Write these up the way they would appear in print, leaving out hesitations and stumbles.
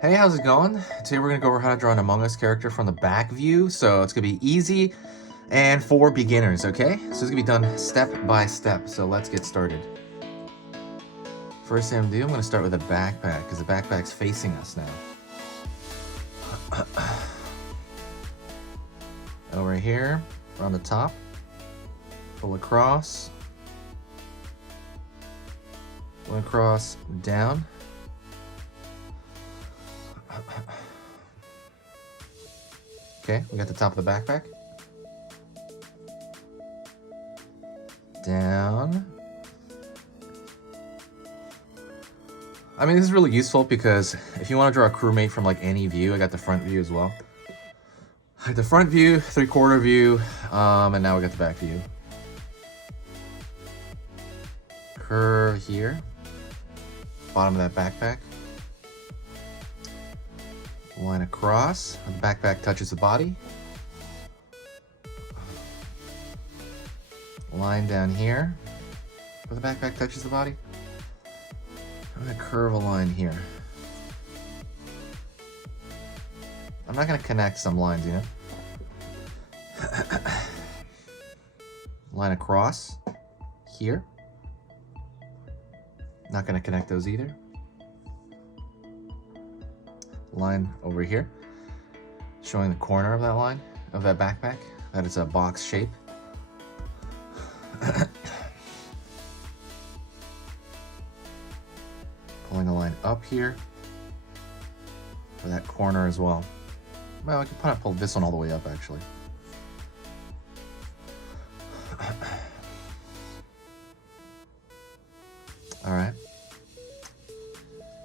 Hey, how's it going? Today we're gonna go over how to draw an Among Us character from the back view. So it's gonna be easy and for beginners, okay? So it's gonna be done step by step. So let's get started. First thing I'm gonna do, I'm gonna start with a backpack because the backpack's facing us now. Over here, around the top, pull across, down. Okay, we got the top of the backpack. Down. I mean, this is really useful because if you want to draw a crewmate from like any view, I got the front view as well. The front view, 3/4 view, and now we got the back view. Curve here, bottom of that backpack. Line across, the backpack touches the body. Line down here, where the backpack touches the body. I'm gonna curve a line here. I'm not gonna connect some lines, you know? Line across here. Not gonna connect those either. Line over here, showing the corner of that line, of that backpack, that it's a box shape. Pulling a line up here for that corner as well. Well, I could probably pull this one all the way up actually. All right.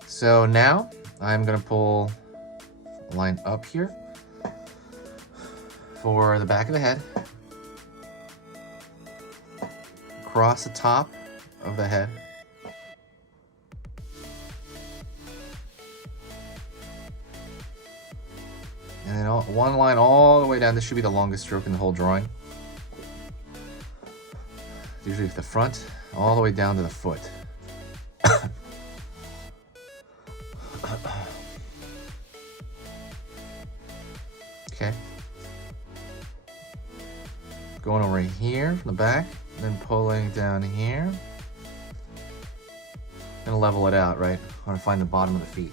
So now I'm gonna pull a line up here for the back of the head, across the top of the head, and then one line all the way down. This should be the longest stroke in the whole drawing. Usually with the front, all the way down to the foot. Okay. Going over here from the back, then pulling down here. Gonna level it out, right? I want to find the bottom of the feet.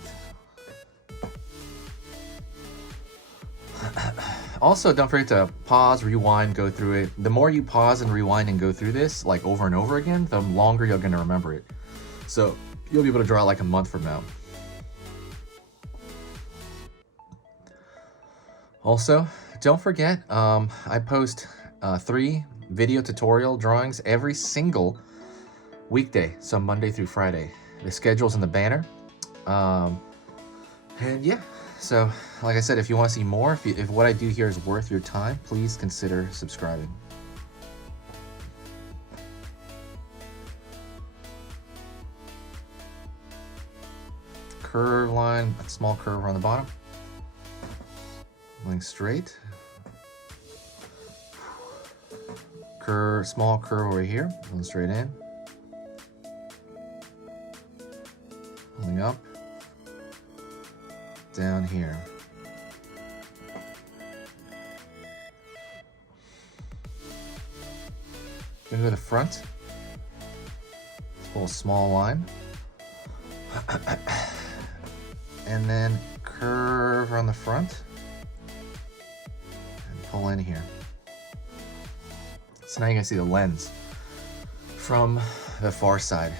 Also, don't forget to pause, rewind, go through it. The more you pause and rewind and go through this, like over and over again, the longer you're gonna remember it. So you'll be able to draw like a month from now. Also, don't forget, I post 3 video tutorial drawings every single weekday, so Monday through Friday. The schedule's in the banner. And yeah, so like I said, if you want to see more, if what I do here is worth your time, please consider subscribing. Curve line, a small curve on the bottom. Going straight. Curve, small curve over here, going straight in. Pulling up. Down here. Gonna go to the front. Let's pull a small line. And then curve around the front. Pull in here. So now you can see the lens from the far side.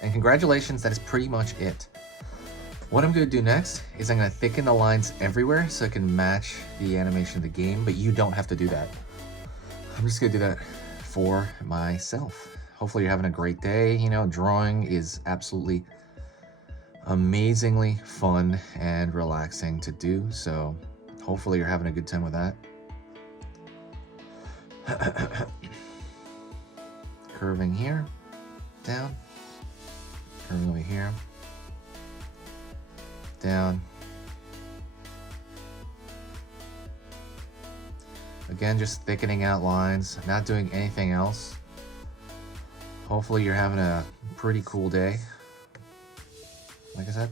And congratulations, that is pretty much it. What I'm gonna do next is I'm gonna thicken the lines everywhere so it can match the animation of the game, but you don't have to do that. I'm just gonna do that for myself. Hopefully you're having a great day. You know, drawing is absolutely amazingly fun and relaxing to do, so hopefully you're having a good time with that. Curving here, down, curving over here, down. Again, just thickening out lines, not doing anything else. Hopefully you're having a pretty cool day. Like I said,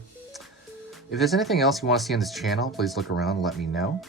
If there's anything else you want to see on this channel, please look around and let me know.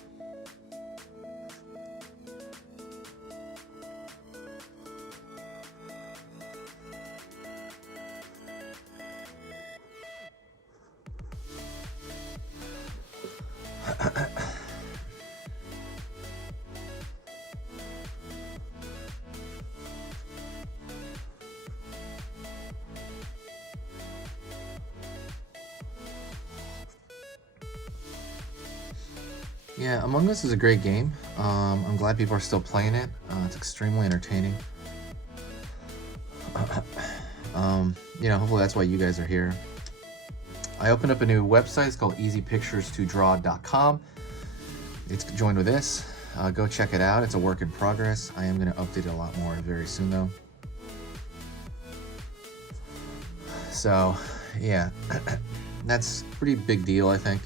Yeah, Among Us is a great game. I'm glad people are still playing it. It's extremely entertaining. You know, hopefully that's why you guys are here. I opened up a new website. It's called easypicturstodraw.com. It's joined with this. Go check it out. It's a work in progress. I am going to update it a lot more very soon, though. So, yeah, that's a pretty big deal, I think.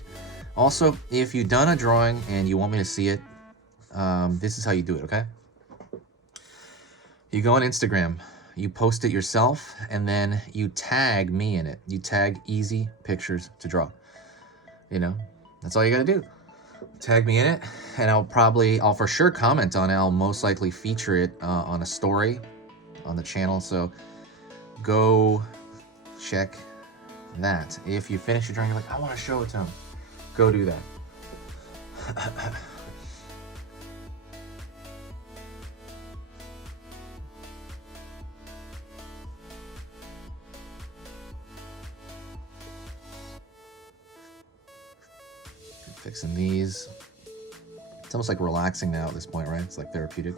Also, if you've done a drawing and you want me to see it, this is how you do it, okay? You go on Instagram, you post it yourself, and then you tag me in it. You tag Easy Pictures to Draw. You know, that's all you gotta do. Tag me in it, and I'll for sure comment on it. I'll most likely feature it on a story on the channel, so go check that. If you finish your drawing, you're like, I want to show it to him. Go do that. Fixing these. It's almost like relaxing now at this point, right? It's like therapeutic.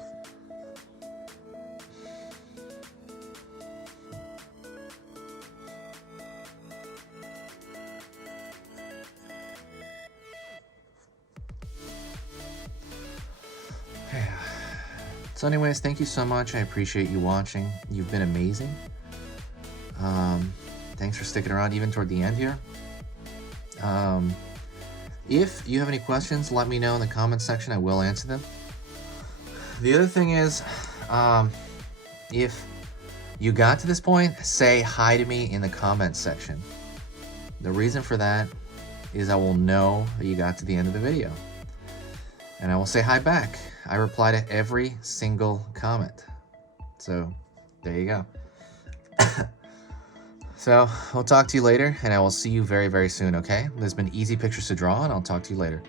So anyways, thank you so much. I appreciate you watching. You've been amazing. Thanks for sticking around even toward the end here. If you have any questions, let me know in the comments section. I will answer them. The other thing is, if you got to this point, say hi to me in the comments section. The reason for that is I will know that you got to the end of the video. And I will say hi back. I reply to every single comment. So there you go. So I'll talk to you later, and I will see you very, very soon, okay? This has been Easy Pictures to Draw, and I'll talk to you later.